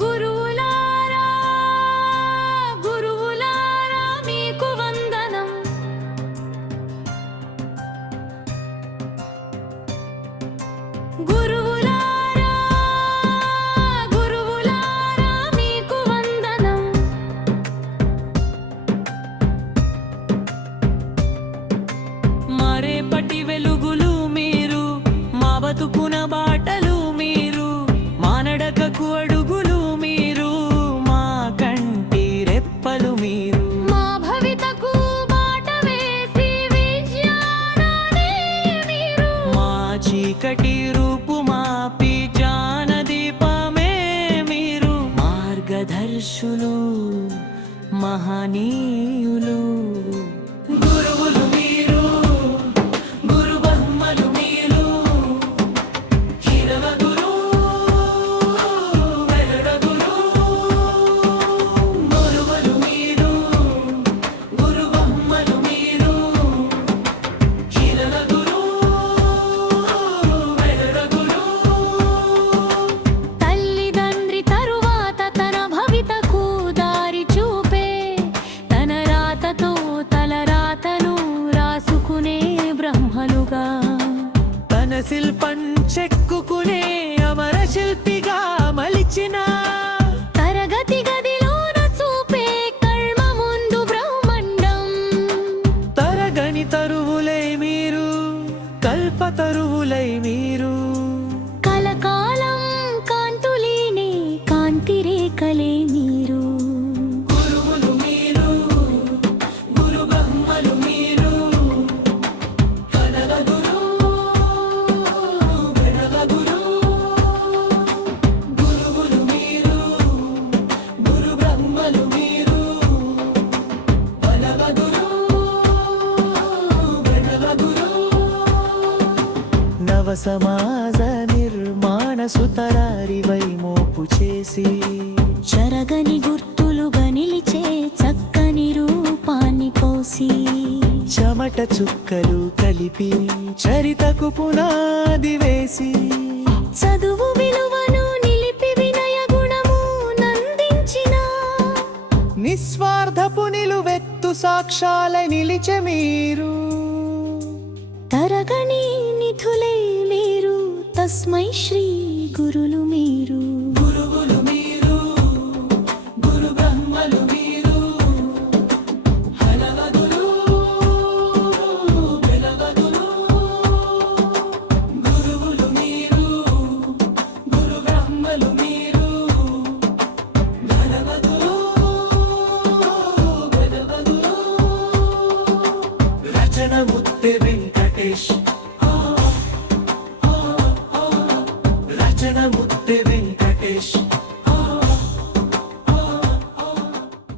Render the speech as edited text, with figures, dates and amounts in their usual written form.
గురువులారా గురువులారా మీకు వందనం. గురువులారా గురువులారా మీకు వందనం. మారేపటి వెలుగులు మీరు, మా బతుకున బాటలు మీరు, మా నడకకు అడుగులు మీరు, మా కంటి రెప్పలు మీరు, మా భవితకు బాట వేసి విజ్ఞానాన్ని మీరు, మా చీకటి రూపు మాపి జ్ఞాన దీపమే మీరు, మార్గదర్శులు మహనీయులు. గురువులు మీరు, గురు బ్రహ్మలు మీరు, కిరణ గురు వెలడ గురు. గురువులు మీరు, గురు బ్రహ్మలు మీరు, కిరణ గురు వెలడ గురు. తల్లిదండ్రి తరువాత తన భవితకు దారి చూపే, తన రాతతో తలరాతను రాసుకునే బ్రహ్మలుగా, తన శిల్పం చెక్కుకునే అమర శిల్పిగా మలిచిన, తరగతి గదిలోన చూపే కర్మ ముందు బ్రహ్మాండం. తరగని తరువులై మీరు, కల్పతరువులై మీరు, కలకాలం కాంతులీనే కాంతి రేఖలే మీరు. గురువులు మీరు, గురు బ్రహ్మలు మీరు, కలల గురు వెడల గురు. గురువులు మీరు, గురు బ్రహ్మలు మీరు, కలల గురు వెడల గురు. నవ సమాజ నిర్మాణ సుతరారివై మోపు చేసి, చెరగని గుర్తులుగా నిలిచే చక్కని రూపాన్ని పోసి, చెమట చుక్కలు కలిపి చరితకు పునాది వేసి, చదువు విలువను నిలిపి వినయ గుణము నందించిన, నిస్వార్థపు నిలువెత్తు సాక్షాలై నిలిచె మీరు. తరగని నిధులే మీరు, తస్మై శ్రీ గురులు మీరు. గురువులు మీరు, గురు బ్రహ్మలు మీరు, హలవ గురు వెలవ గురు. గురువులు మీరు, గురు బ్రహ్మలు మీరు, హలవ గురు వెలవ గురు. రచన ముత్తె వెంకటేష్, రచన ముత్తె